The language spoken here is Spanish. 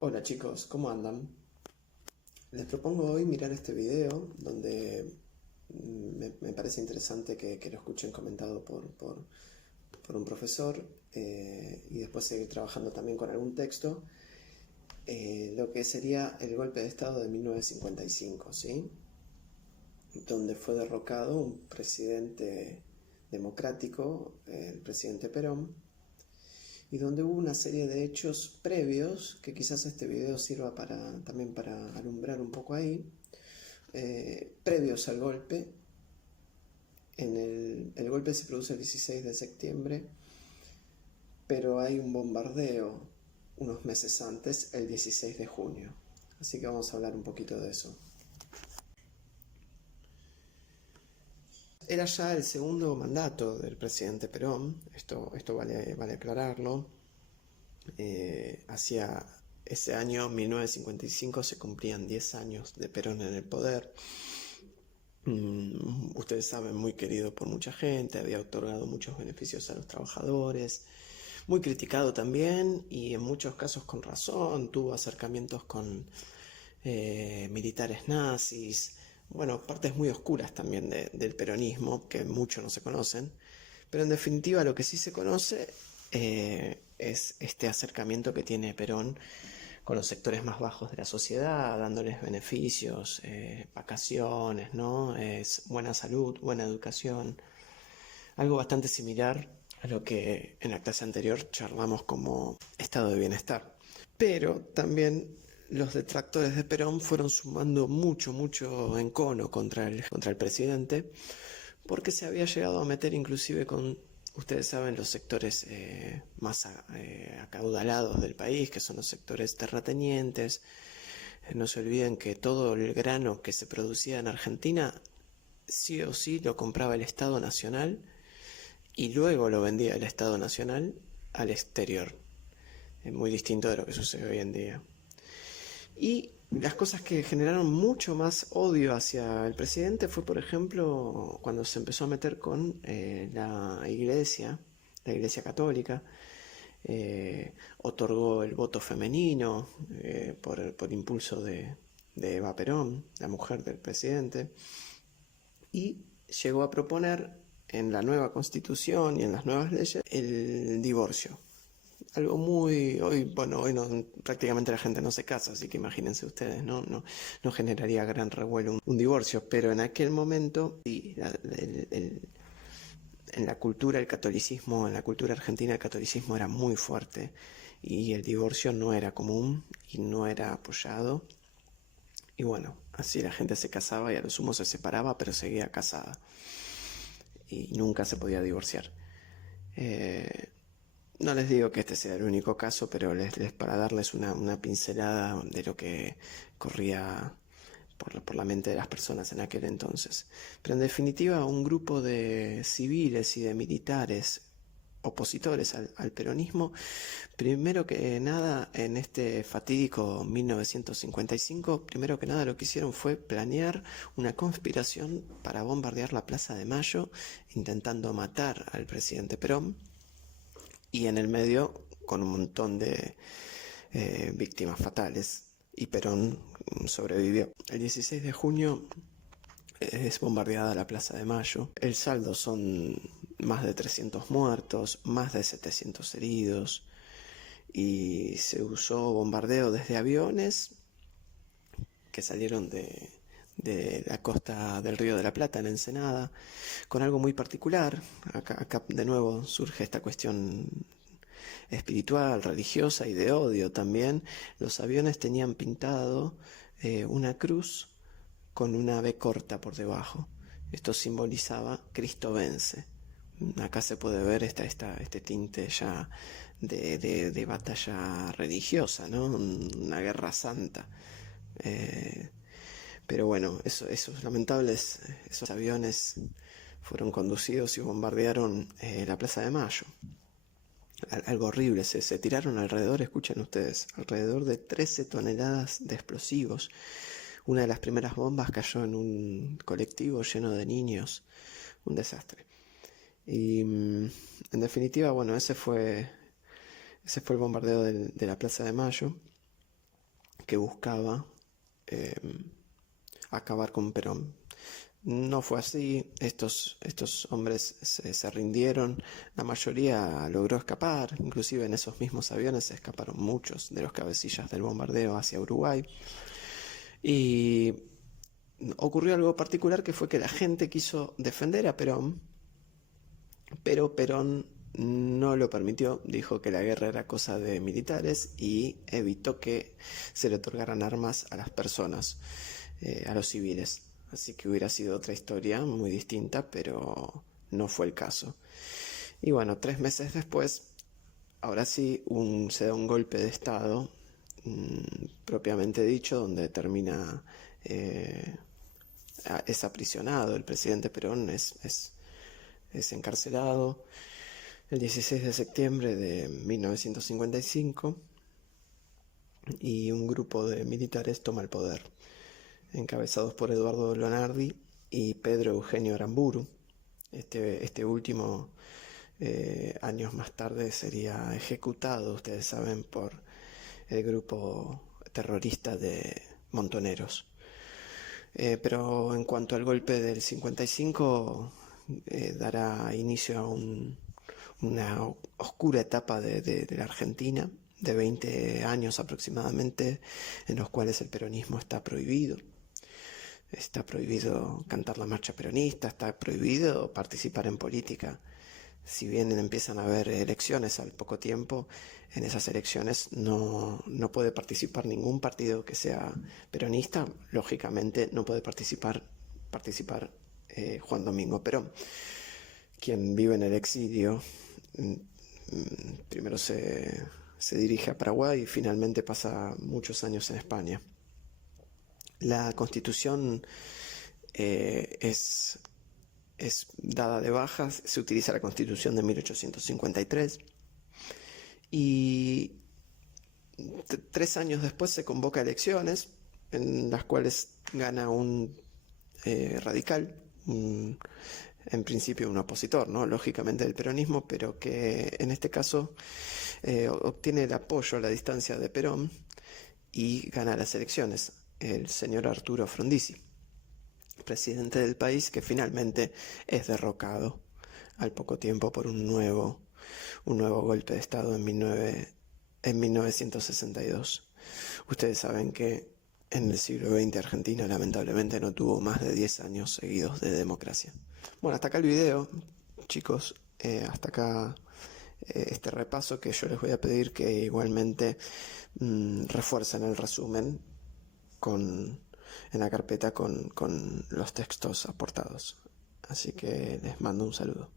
Hola chicos, ¿cómo andan? Les propongo hoy mirar este video donde me parece interesante que lo escuchen comentado por un profesor y después seguir trabajando también con algún texto, lo que sería el golpe de Estado de 1955, ¿sí? Donde fue derrocado un presidente democrático, el presidente Perón, y donde hubo una serie de hechos previos que quizás este video sirva también para alumbrar un poco ahí, previos al golpe. El golpe se produce el 16 de septiembre, pero hay un bombardeo unos meses antes, el 16 de junio. Así que vamos a hablar un poquito de eso. Era ya el segundo mandato del presidente Perón, esto vale aclararlo. Hacia ese año 1955 se cumplían 10 años de Perón en el poder. Ustedes saben, muy querido por mucha gente, había otorgado muchos beneficios a los trabajadores, muy criticado también y en muchos casos con razón, tuvo acercamientos con militares nazis, bueno, partes muy oscuras también del peronismo que mucho no se conocen, pero en definitiva lo que sí se conoce es este acercamiento que tiene Perón con los sectores más bajos de la sociedad, dándoles beneficios, vacaciones, ¿no? Es buena salud, buena educación, algo bastante similar a lo que en la clase anterior charlamos como estado de bienestar. Pero también los detractores de Perón fueron sumando mucho encono contra el presidente, porque se había llegado a meter inclusive con, ustedes saben, los sectores más acaudalados del país, que son los sectores terratenientes. No se olviden que todo el grano que se producía en Argentina, sí o sí lo compraba el Estado Nacional y luego lo vendía el Estado Nacional al exterior. Es muy distinto de lo que sucede hoy en día. Y las cosas que generaron mucho más odio hacia el presidente fue, por ejemplo, cuando se empezó a meter con la iglesia católica, otorgó el voto femenino por impulso de Eva Perón, la mujer del presidente, y llegó a proponer en la nueva constitución y en las nuevas leyes el divorcio. Algo muy, hoy no, prácticamente la gente no se casa, así que imagínense ustedes, no generaría gran revuelo un divorcio, pero en aquel momento sí, en la cultura el catolicismo, en la cultura argentina el catolicismo era muy fuerte y el divorcio no era común y no era apoyado. Y bueno, así la gente se casaba y a lo sumo se separaba, pero seguía casada y nunca se podía divorciar. Eh, No les digo que este sea el único caso, pero para darles una pincelada de lo que corría por la mente de las personas en aquel entonces. Pero en definitiva, un grupo de civiles y de militares opositores al peronismo, primero que nada, en este fatídico 1955, primero que nada lo que hicieron fue planear una conspiración para bombardear la Plaza de Mayo, intentando matar al presidente Perón y en el medio con un montón de víctimas fatales. Y Perón sobrevivió. El 16 de junio es bombardeada la Plaza de Mayo. El saldo son más de 300 muertos, más de 700 heridos. Y se usó bombardeo desde aviones que salieron de la costa del Río de la Plata, en Ensenada, con algo muy particular. Acá de nuevo surge esta cuestión espiritual, religiosa y de odio también. Los aviones tenían pintado una cruz con una B corta por debajo. Esto simbolizaba Cristo vence. Acá se puede ver este tinte ya de batalla religiosa, ¿no? Una guerra santa. Eh, pero bueno, esos lamentables, esos aviones fueron conducidos y bombardearon la Plaza de Mayo. Algo horrible, se tiraron alrededor, escuchen ustedes, alrededor de 13 toneladas de explosivos. Una de las primeras bombas cayó en un colectivo lleno de niños, un desastre. Y en definitiva, bueno, ese fue el bombardeo de la Plaza de Mayo. que buscaba eh, acabar con Perón. No fue así, estos hombres se rindieron, la mayoría logró escapar, inclusive en esos mismos aviones se escaparon muchos de los cabecillas del bombardeo hacia Uruguay. Y ocurrió algo particular, que fue que la gente quiso defender a Perón, pero Perón no lo permitió, dijo que la guerra era cosa de militares y evitó que se le otorgaran armas a las personas, a los civiles. Así que hubiera sido otra historia muy distinta, pero no fue el caso. Y bueno, 3 meses después, ahora sí, se da un golpe de Estado, propiamente dicho, donde termina, es aprisionado, el presidente Perón es encarcelado el 16 de septiembre de 1955 y un grupo de militares toma el poder, encabezados por Eduardo Lonardi y Pedro Eugenio Aramburu. Este último, años más tarde, sería ejecutado, ustedes saben, por el grupo terrorista de Montoneros. Pero en cuanto al golpe del 55, dará inicio a una oscura etapa de la Argentina, de 20 años aproximadamente, en los cuales el peronismo está prohibido. Está prohibido cantar la marcha peronista, está prohibido participar en política. Si bien empiezan a haber elecciones al poco tiempo, en esas elecciones no puede participar ningún partido que sea peronista. Lógicamente no puede participar Juan Domingo Perón, quien vive en el exilio. Primero se dirige a Paraguay y finalmente pasa muchos años en España. La Constitución es dada de baja, se utiliza la Constitución de 1853 y 3 años después se convoca elecciones en las cuales gana un radical, en principio un opositor, ¿no? Lógicamente del peronismo, pero que en este caso obtiene el apoyo a la distancia de Perón y gana las elecciones, el señor Arturo Frondizi, presidente del país, que finalmente es derrocado al poco tiempo por un nuevo golpe de Estado en 1962. Ustedes saben que en el siglo XX Argentina lamentablemente no tuvo más de 10 años seguidos de democracia. Bueno, hasta acá el video, chicos, hasta acá este repaso, que yo les voy a pedir que igualmente refuercen el resumen en la carpeta con los textos aportados. Así que les mando un saludo.